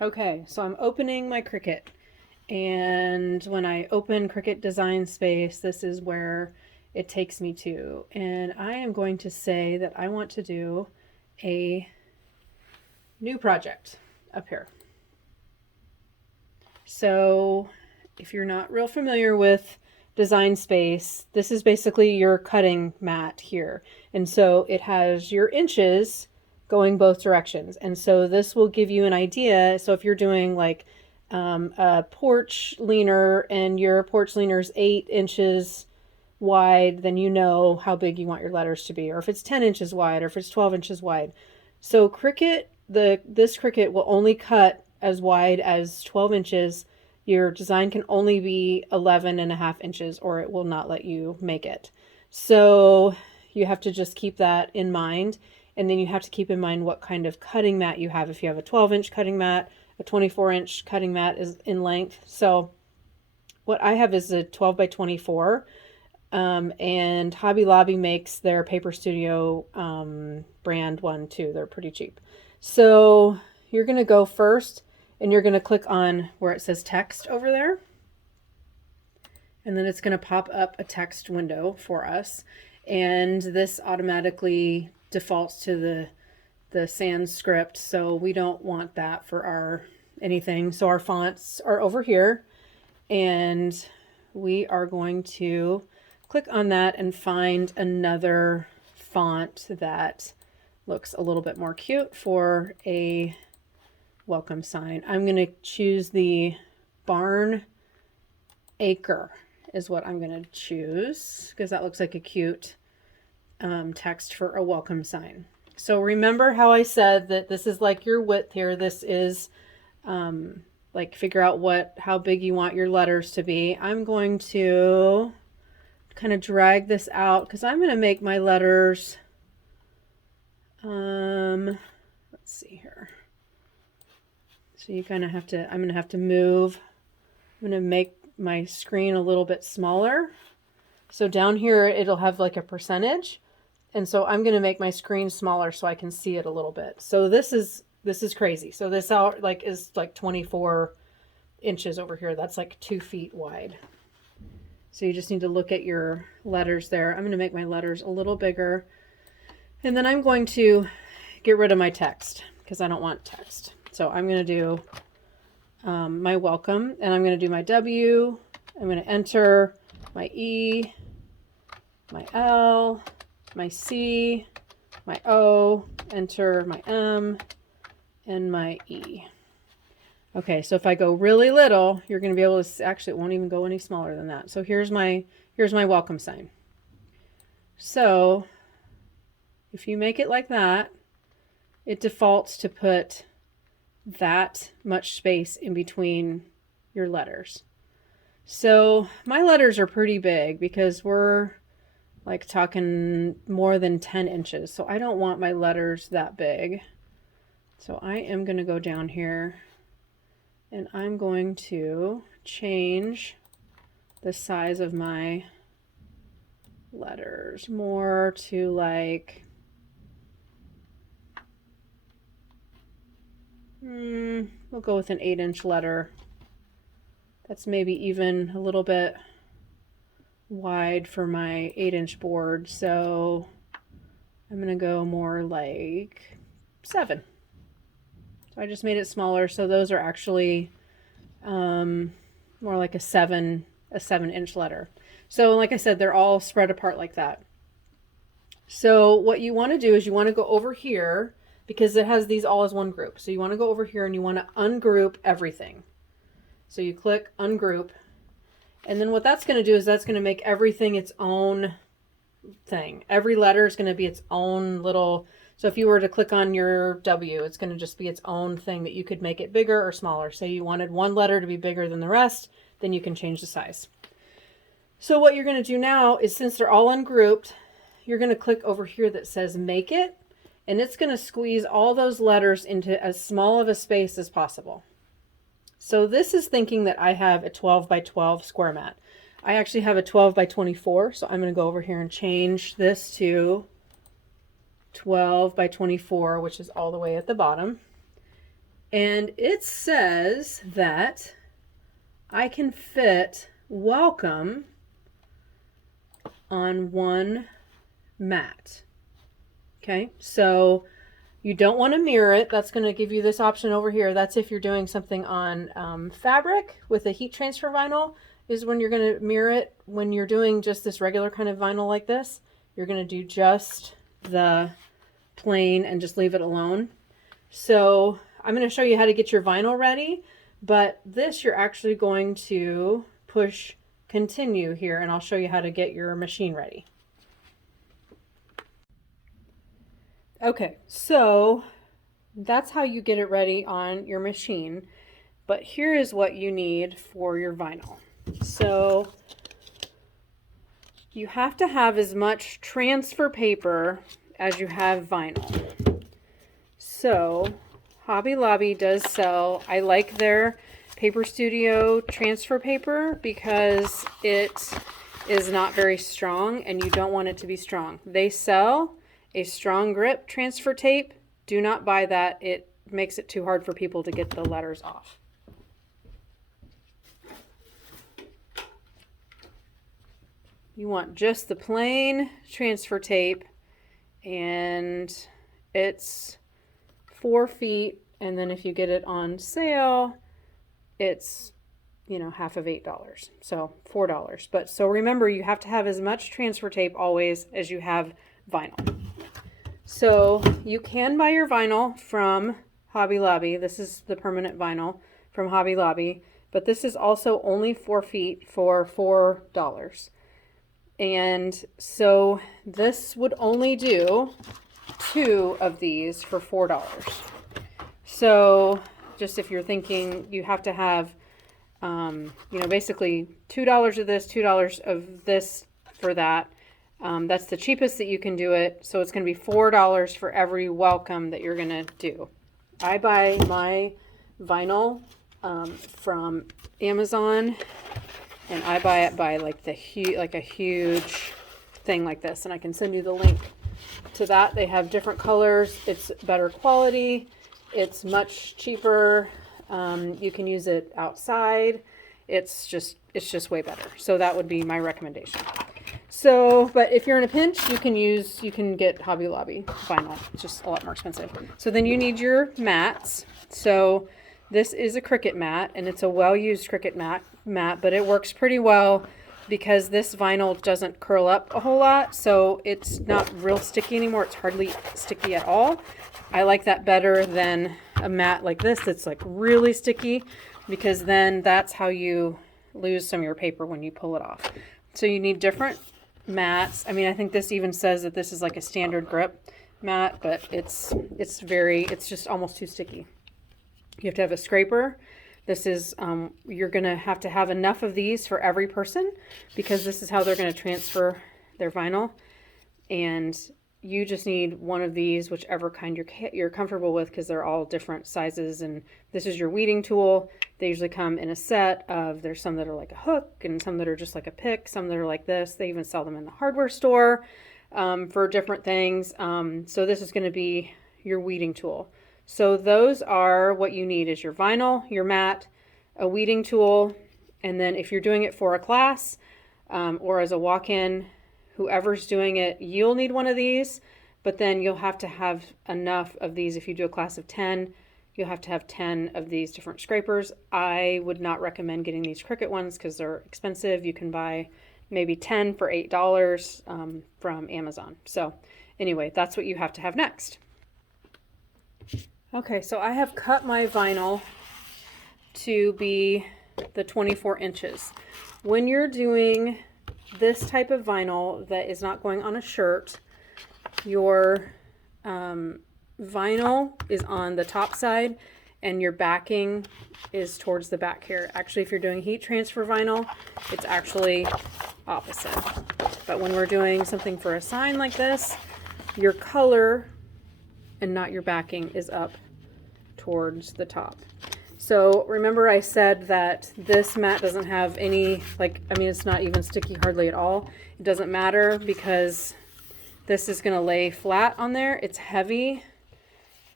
Okay, so I'm opening my Cricut, and when I open Cricut Design Space, this is where it takes me to. And I am going to say that I want to do a new project up here. So if you're not real familiar with Design Space, this is basically your cutting mat here. And so it has your inches going both directions. And so this will give you an idea. So if you're doing like a porch leaner and your porch leaner is 8 inches wide, then you know how big you want your letters to be, or if it's 10 inches wide, or if it's 12 inches wide. So Cricut, this Cricut will only cut as wide as 12 inches. Your design can only be 11.5 inches, or it will not let you make it. So you have to just keep that in mind. And then you have to keep in mind what kind of cutting mat you have. If you have a 12-inch cutting mat, a 24-inch cutting mat is in length. So what I have is a 12 by 24. And Hobby Lobby makes their Paper Studio brand one too. They're pretty cheap. So you're going to go first and you're going to click on where it says text over there. And then it's going to pop up a text window for us. And this automatically defaults to the sans script. So we don't want that for our anything. So our fonts are over here. And we are going to click on that and find another font that looks a little bit more cute for a welcome sign. I'm going to choose the Barn Acre is what I'm going to choose because that looks like a cute text for a welcome sign. So remember how I said that this is like your width here. This is like figure out how big you want your letters to be. I'm going to kind of drag this out because I'm going to make my letters, let's see here. So you kind of have to, I'm going to have to move. I'm going to make my screen a little bit smaller. So down here, it'll have like a percentage. And so I'm going to make my screen smaller so I can see it a little bit. So this is crazy. So this out is like 24 inches over here. That's like 2 feet wide. So you just need to look at your letters there. I'm going to make my letters a little bigger. And then I'm going to get rid of my text because I don't want text. So I'm going to do my welcome, and I'm going to do my W. I'm going to enter my E, my L, my C, my O, enter my M, and my E. Okay, so if I go really little, you're going to be able to, actually it won't even go any smaller than that. So here's my welcome sign. So if you make it like that, it defaults to put that much space in between your letters. So my letters are pretty big because we're like talking more than 10 inches. So I don't want my letters that big. So I am going to go down here and I'm going to change the size of my letters more to like, we'll go with an 8-inch letter. That's maybe even a little bit wide for my 8-inch board. So I'm going to go more like 7. So I just made it smaller. So those are actually more like a 7-inch letter. So like I said, they're all spread apart like that. So what you want to do is you want to go over here because it has these all as one group. So you want to go over here and you want to ungroup everything. So you click ungroup. And then what that's going to do is that's going to make everything its own thing. Every letter is going to be its own little. So if you were to click on your W, it's going to just be its own thing that you could make it bigger or smaller. Say you wanted one letter to be bigger than the rest, then you can change the size. So what you're going to do now is since they're all ungrouped, you're going to click over here that says make it, and it's going to squeeze all those letters into as small of a space as possible. So this is thinking that I have a 12 by 12 square mat. I actually have a 12 by 24, so I'm going to go over here and change this to 12 by 24, which is all the way at the bottom. And it says that I can fit welcome on one mat. Okay, so you don't want to mirror it. That's going to give you this option over here. That's if you're doing something on fabric with a heat transfer vinyl, is when you're going to mirror it. When you're doing just this regular kind of vinyl like this, you're going to do just the plain and just leave it alone. So I'm going to show you how to get your vinyl ready, but this you're actually going to push continue here, and I'll show you how to get your machine ready. Okay, so that's how you get it ready on your machine, but here is what you need for your vinyl. So you have to have as much transfer paper as you have vinyl. So Hobby Lobby does sell, I like their Paper Studio transfer paper because it is not very strong and you don't want it to be strong. They sell a strong grip transfer tape. Do not buy that. It makes it too hard for people to get the letters off. You want just the plain transfer tape, and it's 4 feet, and then if you get it on sale, it's, you know, half of $8, so $4. But so remember, you have to have as much transfer tape always as you have vinyl. So you can buy your vinyl from Hobby Lobby. This is the permanent vinyl from Hobby Lobby, but this is also only 4 feet for $4. And so this would only do 2 of these for $4. So just if you're thinking you have to have, you know, basically $2 of this, $2 of this for that. That's the cheapest that you can do it. So it's going to be $4 for every welcome that you're going to do. I buy my vinyl from Amazon, and I buy it by like a huge thing like this, and I can send you the link to that. They have different colors. It's better quality. It's much cheaper. You can use it outside. It's just way better. So that would be my recommendation. So, but if you're in a pinch, you can get Hobby Lobby vinyl. It's just a lot more expensive. So then you need your mats. So this is a Cricut mat, and it's a well-used Cricut mat, but it works pretty well because this vinyl doesn't curl up a whole lot, so it's not real sticky anymore. It's hardly sticky at all. I like that better than a mat like this that's like really sticky, because then that's how you lose some of your paper when you pull it off. So you need different mats. I mean, I think this even says that this is like a standard grip mat, but it's just almost too sticky. You have to have a scraper. This is, you're going to have enough of these for every person, because this is how they're going to transfer their vinyl. And you just need one of these, whichever kind you're comfortable with, because they're all different sizes. And this is your weeding tool. They usually come in a set of, there's some that are like a hook and some that are just like a pick, some that are like this. They even sell them in the hardware store for different things. So this is going to be your weeding tool. So those are what you need: is your vinyl, your mat, a weeding tool, and then if you're doing it for a class or as a walk-in, whoever's doing it, you'll need one of these, but then you'll have to have enough of these. If you do a class of 10, you'll have to have 10 of these different scrapers. I would not recommend getting these Cricut ones because they're expensive. You can buy maybe 10 for $8 from Amazon. So anyway, that's what you have to have next. Okay, so I have cut my vinyl to be the 24 inches. When you're doing this type of vinyl that is not going on a shirt, your vinyl is on the top side and your backing is towards the back here. Actually, if you're doing heat transfer vinyl, it's actually opposite. But when we're doing something for a sign like this, your color and not your backing is up towards the top. So remember I said that this mat doesn't have any, it's not even sticky hardly at all. It doesn't matter because this is going to lay flat on there. It's heavy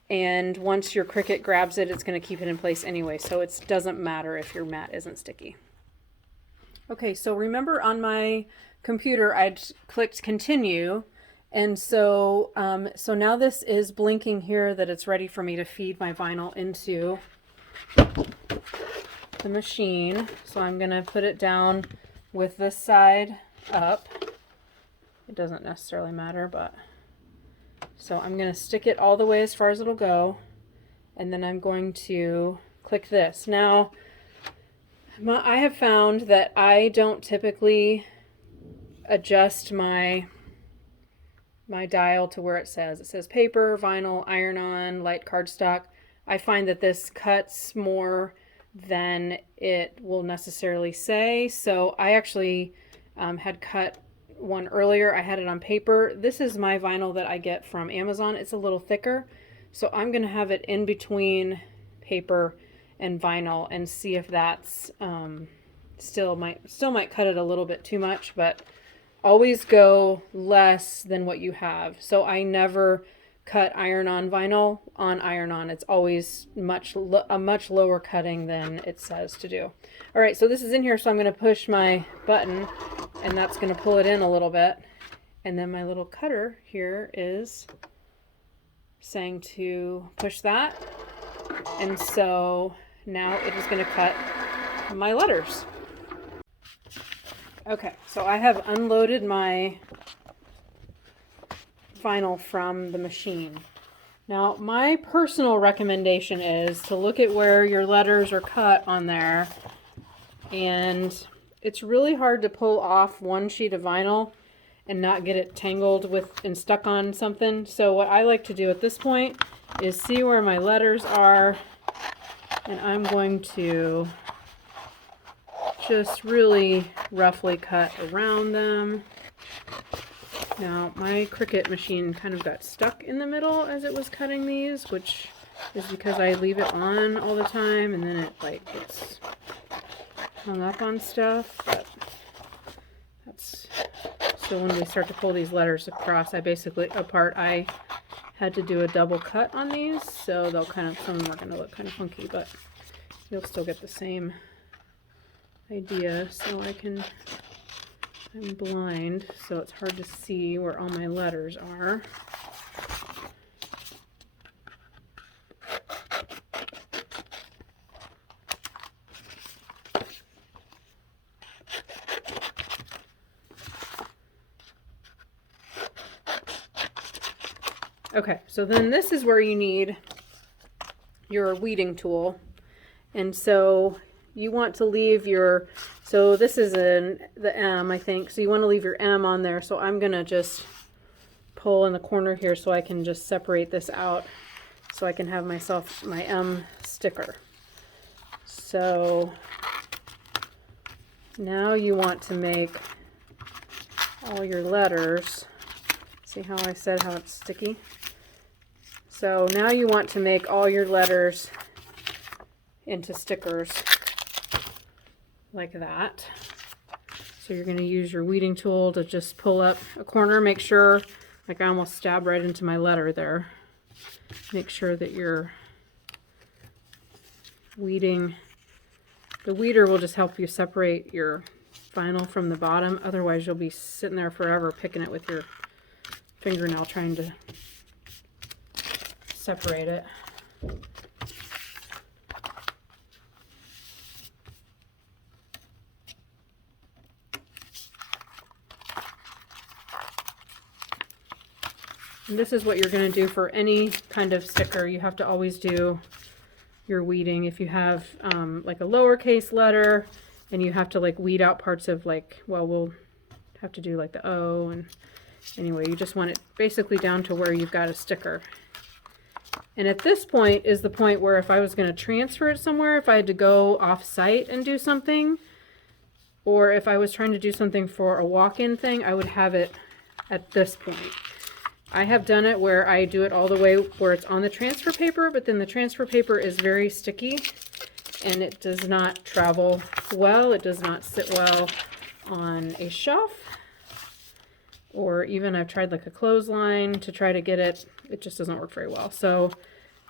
And once your Cricut grabs it, it's going to keep it in place anyway. So it doesn't matter if your mat isn't sticky. Okay, so remember on my computer, I'd clicked continue. And so, so now this is blinking here that it's ready for me to feed my vinyl into the machine. So I'm going to put it down with this side up. It doesn't necessarily matter, but so I'm going to stick it all the way as far as it'll go. And then I'm going to click this. Now, I have found that I don't typically adjust my dial to where it says paper, vinyl, iron-on, light cardstock. I find that this cuts more than it will necessarily say. So I actually had cut one earlier. I had it on paper. This is my vinyl that I get from Amazon. It's a little thicker. So I'm going to have it in between paper and vinyl and see if that's still might cut it a little bit too much, but always go less than what you have. So I never cut iron-on vinyl on iron-on. It's always a much lower cutting than it says to do. All right, so this is in here, so I'm going to push my button, and that's going to pull it in a little bit. And then my little cutter here is saying to push that. And so now it is going to cut my letters. Okay, so I have unloaded my vinyl from the machine. Now, my personal recommendation is to look at where your letters are cut on there, and it's really hard to pull off one sheet of vinyl and not get it tangled with and stuck on something. So what I like to do at this point is see where my letters are, and I'm going to just really roughly cut around them. Now, my Cricut machine kind of got stuck in the middle as it was cutting these, which is because I leave it on all the time, and then it like gets hung up on stuff. But that's so when we start to pull these letters across, I had to do a double cut on these, so they'll some of them are going to look kind of funky, but you'll still get the same idea. So I'm blind, so it's hard to see where all my letters are. Okay, so then this is where you need your weeding tool. And so you want to leave your, so this is the M, I think, so you want to leave your M on there. So I'm going to just pull in the corner here so I can just separate this out so I can have my M sticker. So now you want to make all your letters, see how I said how it's sticky? So now you want to make all your letters into stickers like that. So you're going to use your weeding tool to just pull up a corner, make sure, like I almost stabbed right into my letter there. Make sure that you're weeding. The weeder will just help you separate your vinyl from the bottom. Otherwise you'll be sitting there forever picking it with your fingernail trying to separate it. And this is what you're going to do for any kind of sticker. You have to always do your weeding. If you have like a lowercase letter and you have to like weed out parts of like, well, we'll have to do like the O, and anyway, you just want it basically down to where you've got a sticker. And at this point is the point where if I was going to transfer it somewhere, if I had to go off site and do something, or if I was trying to do something for a walk-in thing, I would have it at this point. I have done it where I do it all the way where it's on the transfer paper, but then the transfer paper is very sticky and it does not travel well. It does not sit well on a shelf, or even I've tried like a clothesline to try to get it. It just doesn't work very well. So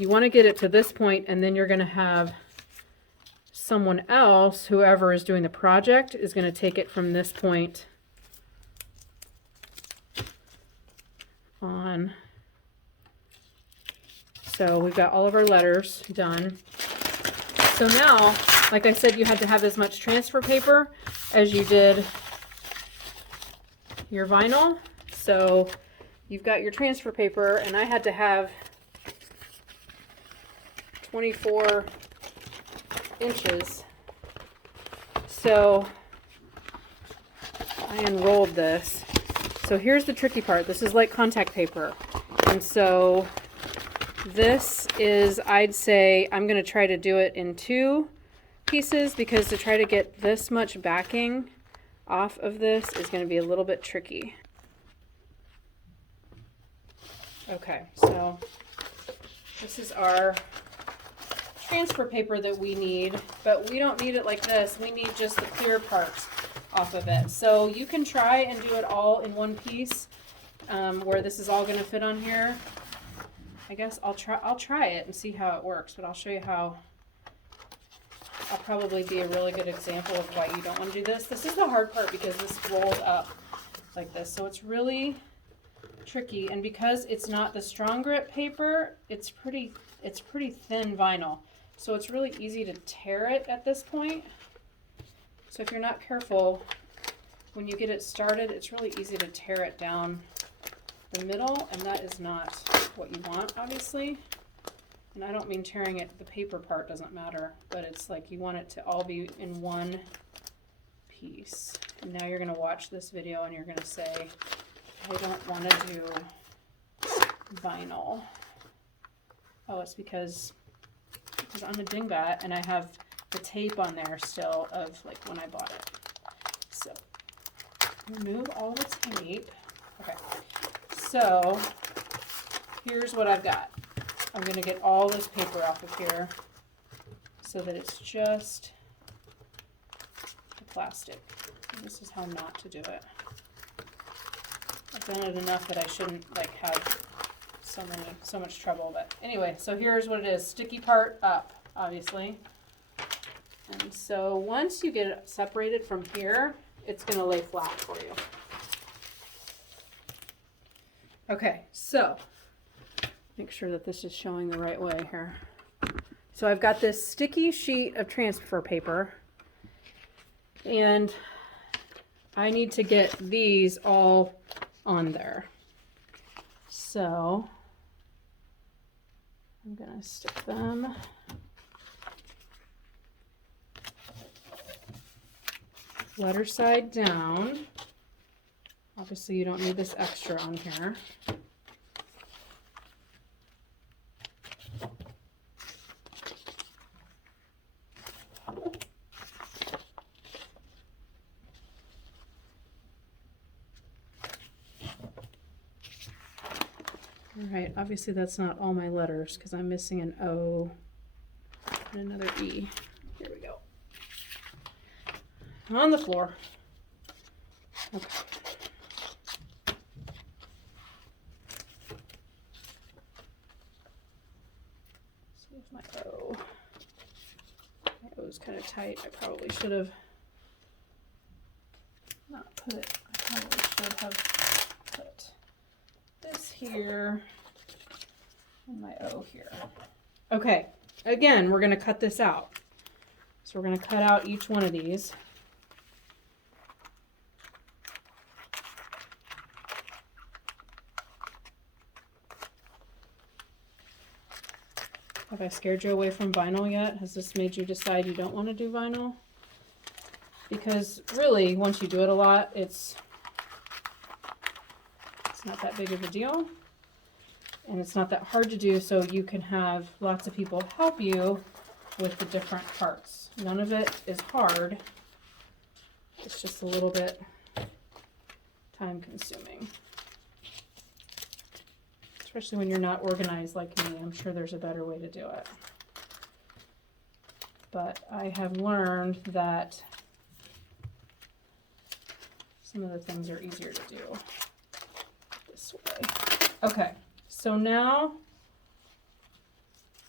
you want to get it to this point, and then you're going to have someone else, whoever is doing the project, is going to take it from this point on. So we've got all of our letters done. So now, like I said, you had to have as much transfer paper as you did your vinyl. So you've got your transfer paper, and I had to have 24 inches. So I unrolled this. So here's the tricky part. This is like contact paper. And so this is, I'd say, I'm going to try to do it in 2 pieces, because to try to get this much backing off of this is going to be a little bit tricky. Okay, so this is our transfer paper that we need, but we don't need it like this. We need just the clear parts off of it. So you can try and do it all in one piece, where this is all going to fit on here. I guess I'll try it and see how it works, but I'll show you how. I'll probably be a really good example of why you don't want to do this. This is the hard part, because this rolls up like this, so it's really tricky. And because it's not the strong grip paper, it's pretty thin vinyl, so it's really easy to tear it at this point. So if you're not careful, when you get it started, it's really easy to tear it down the middle, and that is not what you want, obviously. And I don't mean tearing it, the paper part doesn't matter, but it's like you want it to all be in one piece. And now you're going to watch this video and you're going to say, I don't want to do vinyl. Oh, it's because I'm a dingbat and I have the tape on there still of like when I bought it. So remove all the tape. Okay, so here's what I've got. I'm going to get all this paper off of here so that it's just the plastic. And this is how not to do it. I've done it enough that I shouldn't like have so much trouble. But anyway, so here's what it is. Sticky part up, obviously. And so once you get it separated from here, it's going to lay flat for you. Okay, so make sure that this is showing the right way here. So I've got this sticky sheet of transfer paper, and I need to get these all on there. So I'm gonna stick them letter side down. Obviously you don't need this extra on here. Alright, obviously that's not all my letters because I'm missing an O and another E. Here we go. On the floor. Okay. So here's my O. My O is kind of tight. I probably should have not put it. I probably should have put this here and my O here. Okay, again, we're going to cut this out. So we're going to cut out each one of these. Have I scared you away from vinyl yet? Has this made you decide you don't want to do vinyl? Because really, once you do it a lot, it's not that big of a deal. And it's not that hard to do, so you can have lots of people help you with the different parts. None of it is hard. It's just a little bit time consuming. Especially when you're not organized like me. I'm sure there's a better way to do it. But I have learned that some of the things are easier to do this way. Okay, so now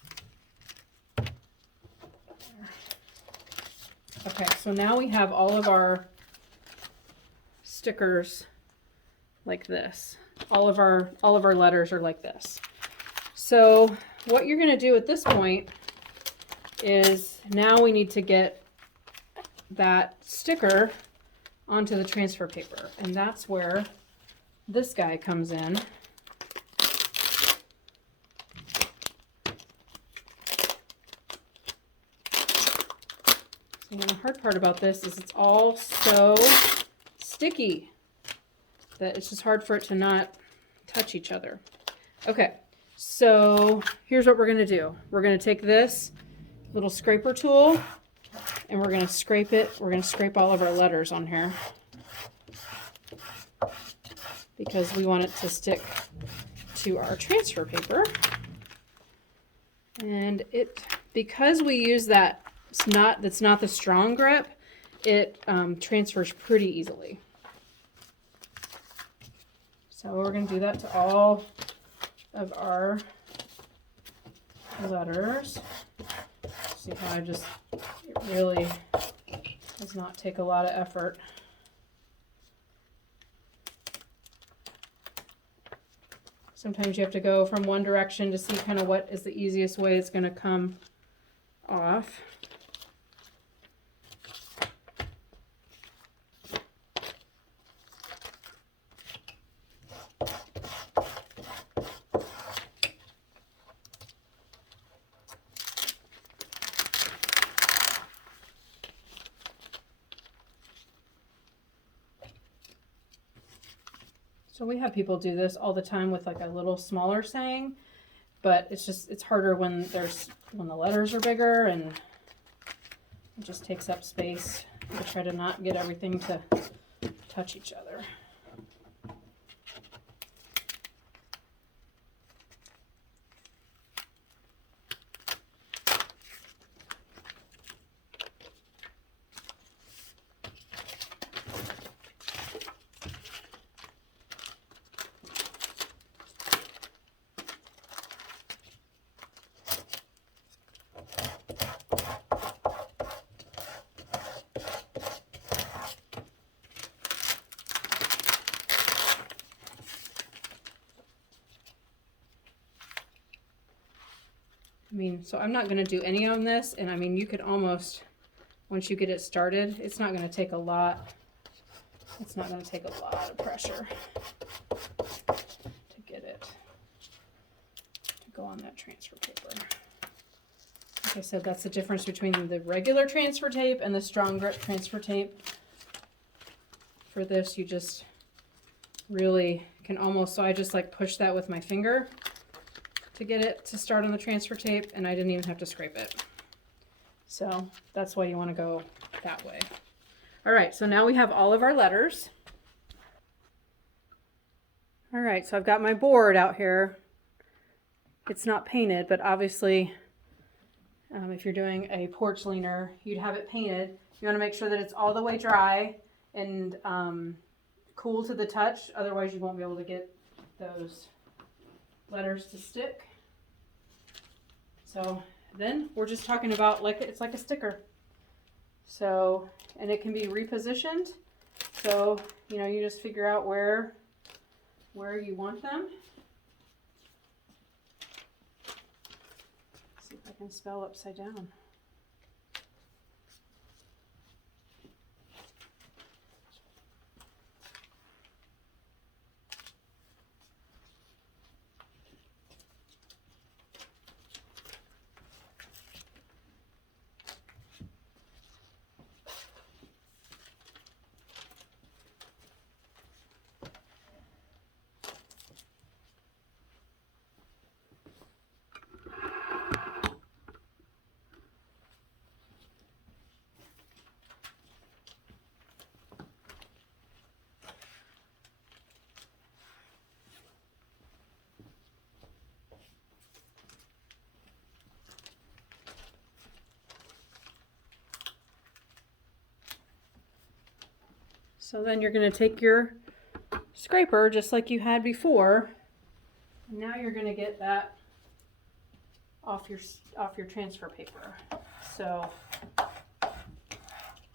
Okay, so now we have all of our stickers like this. All of our letters are like this. So what you're going to do at this point is now we need to get that sticker onto the transfer paper, and that's where this guy comes in. And the hard part about this is it's all so sticky that it's just hard for it to not touch each other. Okay, so here's what we're going to do. We're going to take this little scraper tool and we're going to scrape it. We're going to scrape all of our letters on here because we want it to stick to our transfer paper. And because we use that's not the strong grip, it transfers pretty easily. So we're going to do that to all of our letters. See how it really does not take a lot of effort. Sometimes you have to go from one direction to see kind of what is the easiest way it's going to come off. So we have people do this all the time with like a little smaller saying, but it's harder when the letters are bigger, and it just takes up space to try to not get everything to touch each other. So I'm not going to do any on this, and I mean, you could almost, once you get it started, it's not going to take a lot of pressure to get it to go on that transfer paper. Like I said, that's the difference between the regular transfer tape and the strong grip transfer tape. For this, you just really can almost, so I just like push that with my finger to get it to start on the transfer tape, and I didn't even have to scrape it. So that's why you want to go that way. All right, so now we have all of our letters. All right, so I've got my board out here. It's not painted, but obviously if you're doing a porch leaner, you'd have it painted. You want to make sure that it's all the way dry and cool to the touch, otherwise you won't be able to get those letters to stick. So then we're just talking about it's like a sticker. So, and it can be repositioned. So, you just figure out where you want them. Let's see if I can spell upside down. So then you're going to take your scraper just like you had before. And now you're going to get that off your transfer paper. So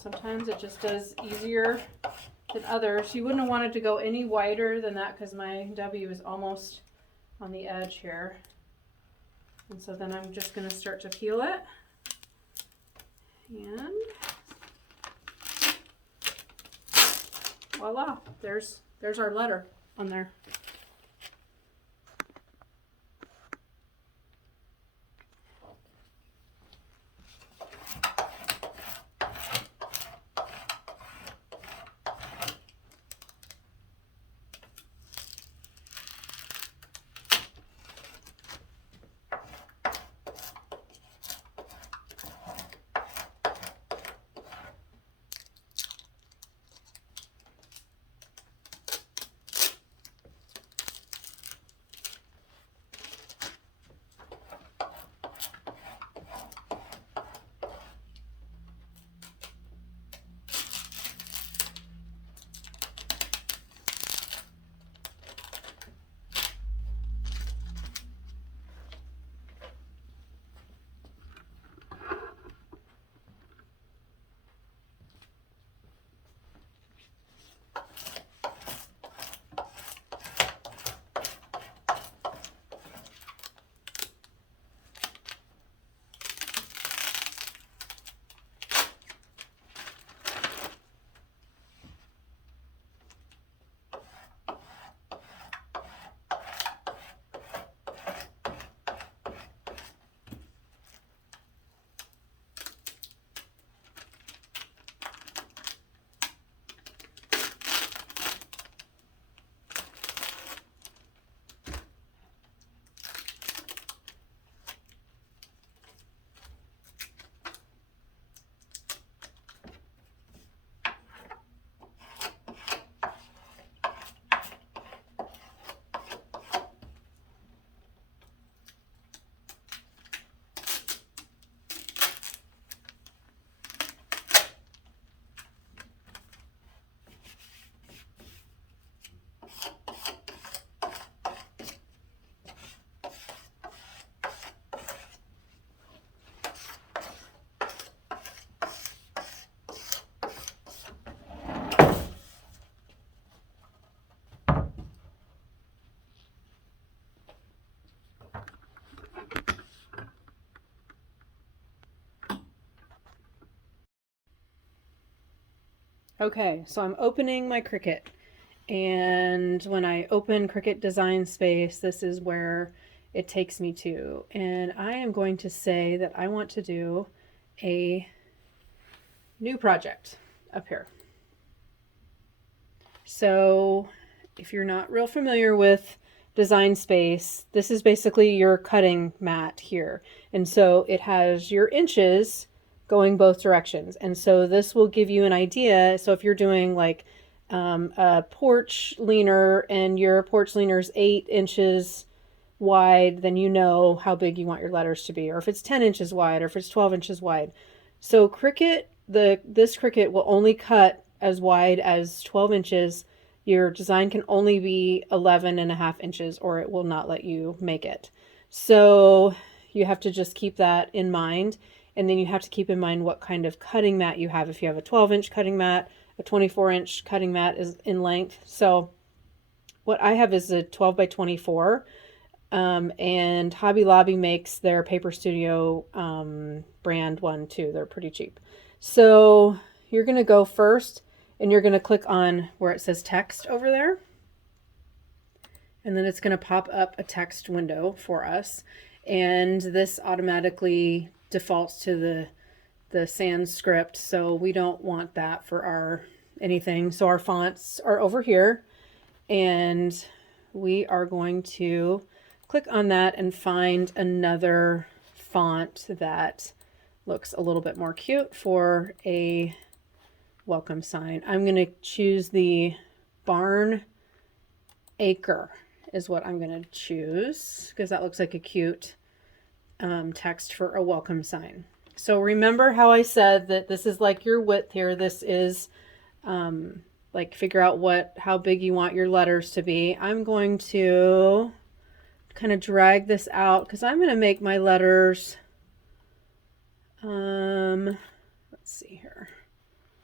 Sometimes it just does easier than others. You wouldn't have wanted to go any wider than that because my W is almost on the edge here. And so then I'm just going to start to peel it. And voila, there's our letter on there. Okay, so I'm opening my Cricut, and when I open Cricut Design Space, this is where it takes me to, and I am going to say that I want to do a new project up here. So if you're not real familiar with Design Space, this is basically your cutting mat here, and so it has your inches going both directions. And so this will give you an idea. So if you're doing like a porch leaner and your porch leaner is 8 inches wide, then you know how big you want your letters to be, or if it's 10 inches wide, or if it's 12 inches wide. So Cricut, this Cricut will only cut as wide as 12 inches. Your design can only be 11.5 inches, or it will not let you make it. So you have to just keep that in mind. And then you have to keep in mind what kind of cutting mat you have. If you have a 12-inch cutting mat, a 24-inch cutting mat is in length. So what I have is a 12 by 24. And Hobby Lobby makes their Paper Studio brand one too. They're pretty cheap. So you're going to go first and you're going to click on where it says text over there. And then it's going to pop up a text window for us. And this automatically defaults to the sans script, so we don't want that for our anything. So our fonts are over here, and we are going to click on that and find another font that looks a little bit more cute for a welcome sign. I'm going to choose the Barn Acre is what I'm going to choose, because that looks like a cute text for a welcome sign. So remember how I said that this is like your width here. This is like figure out how big you want your letters to be. I'm going to kind of drag this out because I'm going to make my letters, let's see here.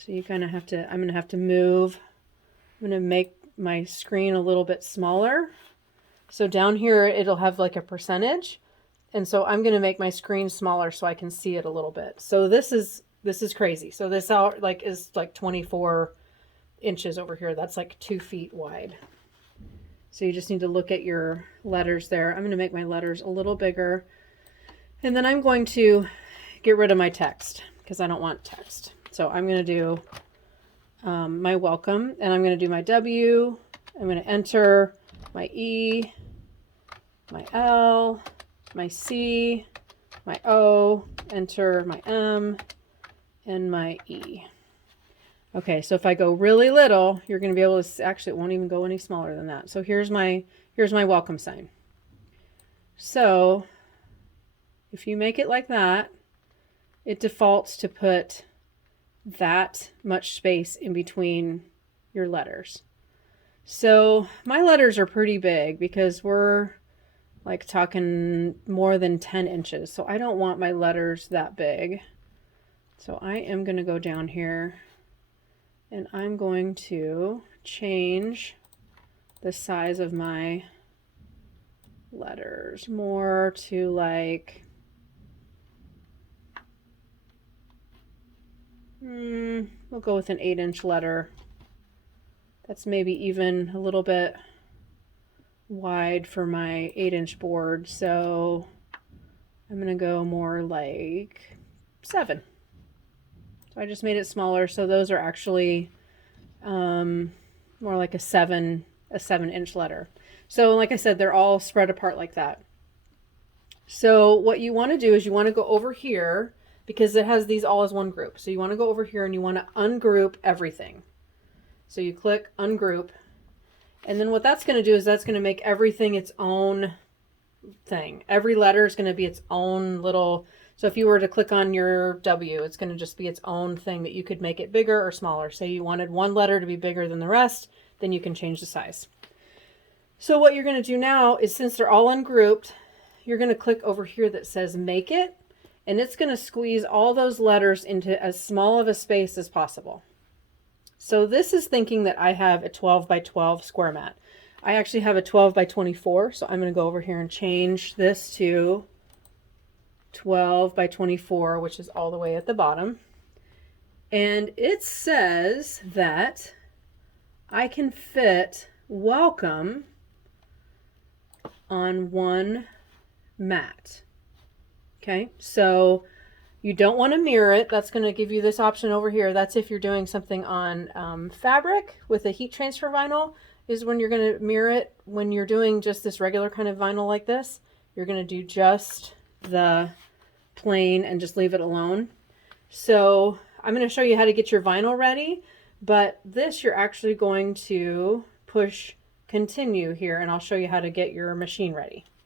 So you kind of have to, I'm going to have to move. I'm going to make my screen a little bit smaller. So down here, it'll have like a percentage. And so I'm going to make my screen smaller so I can see it a little bit. So this is crazy. So this out like is like 24 inches over here. That's like 2 feet wide. So you just need to look at your letters there. I'm going to make my letters a little bigger. And then I'm going to get rid of my text because I don't want text. So I'm going to do my welcome, and I'm going to do my W. I'm going to enter my E, my L, my C, my O, enter my M, and my E. Okay, so if I go really little, you're going to be able to, actually it won't even go any smaller than that. So here's my welcome sign. So if you make it like that, it defaults to put that much space in between your letters. So my letters are pretty big because we're like talking more than 10 inches. So I don't want my letters that big. So I am going to go down here and I'm going to change the size of my letters more to like, we'll go with an 8-inch letter. That's maybe even a little bit wide for my 8-inch board. So I'm going to go more like 7. So I just made it smaller. So those are actually more like a 7-inch letter. So like I said, they're all spread apart like that. So what you want to do is you want to go over here because it has these all as one group. So you want to go over here and you want to ungroup everything. So you click ungroup. And then what that's going to do is that's going to make everything its own thing. Every letter is going to be its own little, so if you were to click on your W, it's going to just be its own thing that you could make it bigger or smaller. Say you wanted one letter to be bigger than the rest, then you can change the size. So what you're going to do now is, since they're all ungrouped, you're going to click over here that says make it, and it's going to squeeze all those letters into as small of a space as possible. So this is thinking that I have a 12 by 12 square mat. I actually have a 12 by 24, so I'm going to go over here and change this to 12 by 24, which is all the way at the bottom. And it says that I can fit welcome on one mat. Okay, so you don't want to mirror it. That's going to give you this option over here. That's if you're doing something on fabric with a heat transfer vinyl, is when you're going to mirror it. When you're doing just this regular kind of vinyl like this, you're going to do just the plain and just leave it alone. So I'm going to show you how to get your vinyl ready, but this you're actually going to push continue here, and I'll show you how to get your machine ready.